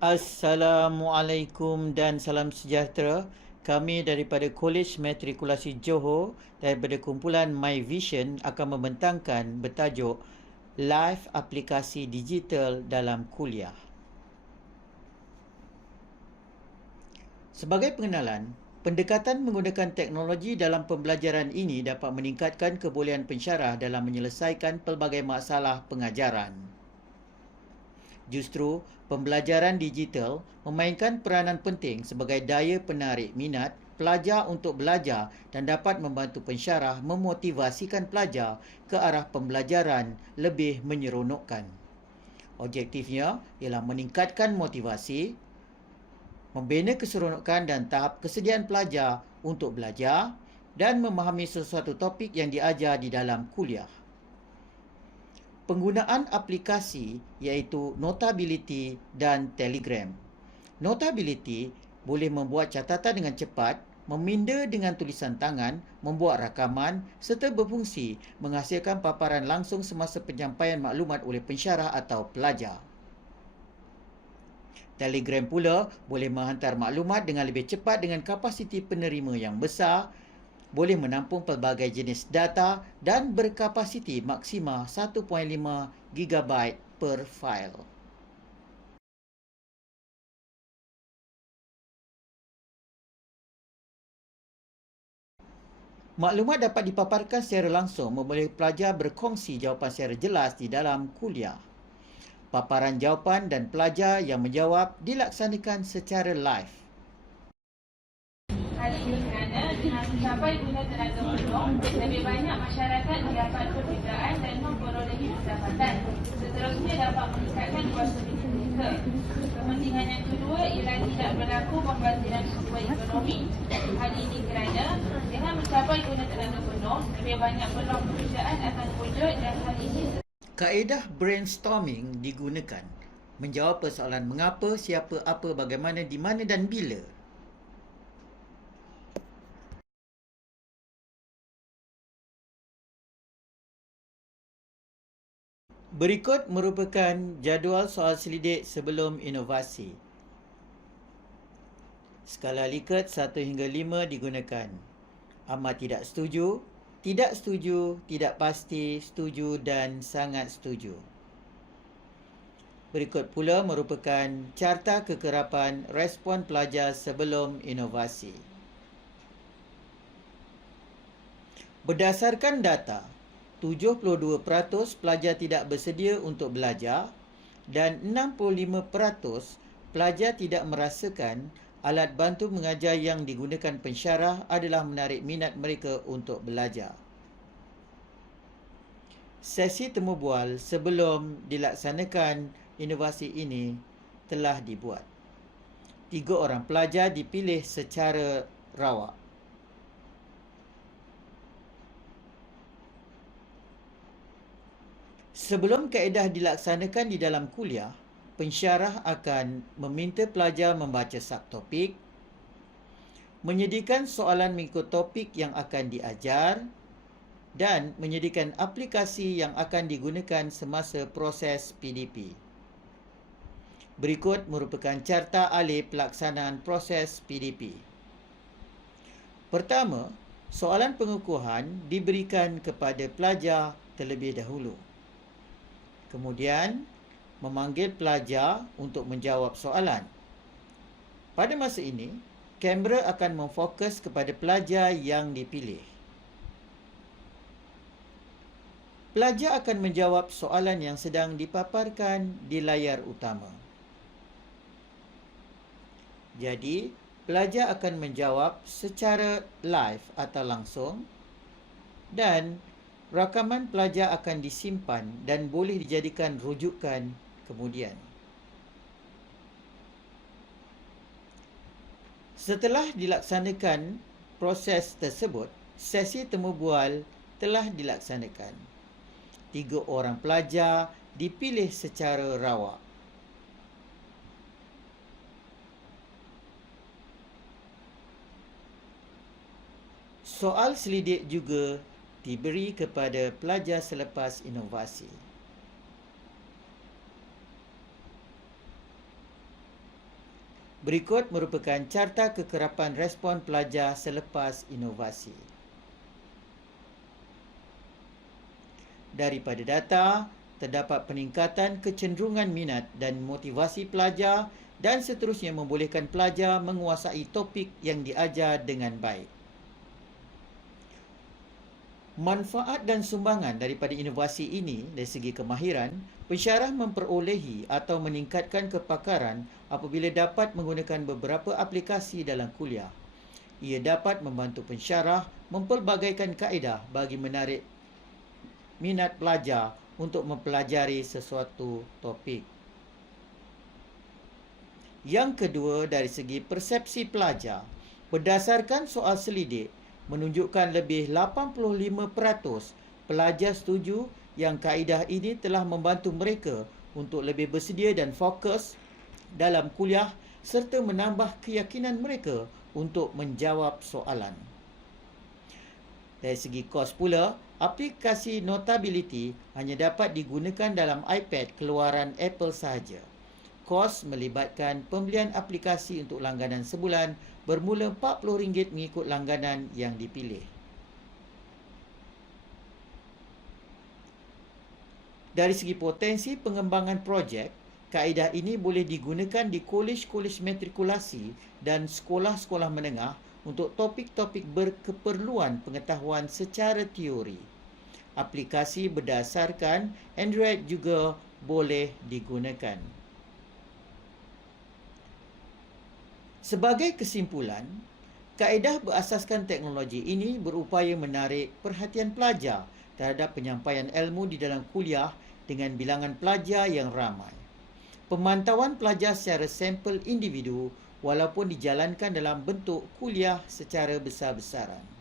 Assalamualaikum dan salam sejahtera. Kami daripada Kolej Matrikulasi Johor daripada kumpulan My Vision akan membentangkan bertajuk Live Aplikasi Digital dalam Kuliah. Sebagai pengenalan, pendekatan menggunakan teknologi dalam pembelajaran ini dapat meningkatkan kebolehan pensyarah dalam menyelesaikan pelbagai masalah pengajaran. Justru, pembelajaran digital memainkan peranan penting sebagai daya penarik minat pelajar untuk belajar dan dapat membantu pensyarah memotivasikan pelajar ke arah pembelajaran lebih menyeronokkan. Objektifnya ialah meningkatkan motivasi, membina keseronokan dan tahap kesediaan pelajar untuk belajar dan memahami sesuatu topik yang diajar di dalam kuliah. Penggunaan aplikasi iaitu Notability dan Telegram. Notability boleh membuat catatan dengan cepat, meminda dengan tulisan tangan, membuat rakaman serta berfungsi menghasilkan paparan langsung semasa penyampaian maklumat oleh pensyarah atau pelajar. Telegram pula boleh menghantar maklumat dengan lebih cepat dengan kapasiti penerima yang besar, boleh menampung pelbagai jenis data dan berkapasiti maksima 1.5 GB per file. Maklumat dapat dipaparkan secara langsung membolehkan pelajar berkongsi jawapan secara jelas di dalam kuliah. Paparan jawapan dan pelajar yang menjawab dilaksanakan secara live. Hal ini kerana dengan mencapai guna tenaga penuh, lebih banyak masyarakat mendapat perbezaan dan memperolehi pendapatan. Seterusnya dapat meningkatkan kuasa hidup mereka. Kepentingan yang kedua ialah tidak berlaku pembantiran sumber ekonomi. Hal ini kerana dengan mencapai guna tenaga penuh, lebih banyak peluang pekerjaan akan wujud dan hal ini Kaedah brainstorming digunakan menjawab persoalan mengapa, siapa, apa, bagaimana, di mana dan bila. Berikut merupakan jadual soal selidik sebelum inovasi. Skala Likert 1 hingga 5 digunakan. Amat tidak setuju, tidak pasti, setuju dan sangat setuju. Berikut pula merupakan carta kekerapan respon pelajar sebelum inovasi. Berdasarkan data, 72% pelajar tidak bersedia untuk belajar dan 65% pelajar tidak merasakan alat bantu mengajar yang digunakan pensyarah adalah menarik minat mereka untuk belajar. Sesi temu bual sebelum dilaksanakan inovasi ini telah dibuat. 3 orang pelajar dipilih secara rawak. Sebelum kaedah dilaksanakan di dalam kuliah, pensyarah akan meminta pelajar membaca subtopik, menyediakan soalan mengikut topik yang akan diajar dan menyediakan aplikasi yang akan digunakan semasa proses PDP. Berikut merupakan carta alih pelaksanaan proses PDP. Pertama, soalan pengukuhan diberikan kepada pelajar terlebih dahulu. Kemudian, memanggil pelajar untuk menjawab soalan. Pada masa ini, kamera akan memfokus kepada pelajar yang dipilih. Pelajar akan menjawab soalan yang sedang dipaparkan di layar utama. Jadi, pelajar akan menjawab secara live atau langsung dan rakaman pelajar akan disimpan dan boleh dijadikan rujukan kemudian. Setelah dilaksanakan proses tersebut, sesi temu bual telah dilaksanakan. 3 orang pelajar dipilih secara rawak. Soal selidik juga diberi kepada pelajar selepas inovasi. Berikut merupakan carta kekerapan respon pelajar selepas inovasi. Daripada data, terdapat peningkatan kecenderungan minat dan motivasi pelajar dan seterusnya membolehkan pelajar menguasai topik yang diajar dengan baik. Manfaat dan sumbangan daripada inovasi ini dari segi kemahiran, pensyarah memperolehi atau meningkatkan kepakaran apabila dapat menggunakan beberapa aplikasi dalam kuliah. Ia dapat membantu pensyarah mempelbagaikan kaedah bagi menarik minat pelajar untuk mempelajari sesuatu topik. Yang kedua, dari segi persepsi pelajar, berdasarkan soal selidik, menunjukkan lebih 85% pelajar setuju yang kaedah ini telah membantu mereka untuk lebih bersedia dan fokus dalam kuliah serta menambah keyakinan mereka untuk menjawab soalan. Dari segi kos pula, aplikasi Notability hanya dapat digunakan dalam iPad keluaran Apple sahaja. Kos melibatkan pembelian aplikasi untuk langganan sebulan bermula RM40 mengikut langganan yang dipilih. Dari segi potensi pengembangan projek, kaedah ini boleh digunakan di kolej-kolej matrikulasi dan sekolah-sekolah menengah untuk topik-topik berkeperluan pengetahuan secara teori. Aplikasi berdasarkan Android juga boleh digunakan. Sebagai kesimpulan, kaedah berasaskan teknologi ini berupaya menarik perhatian pelajar terhadap penyampaian ilmu di dalam kuliah dengan bilangan pelajar yang ramai. Pemantauan pelajar secara sampel individu walaupun dijalankan dalam bentuk kuliah secara besar-besaran.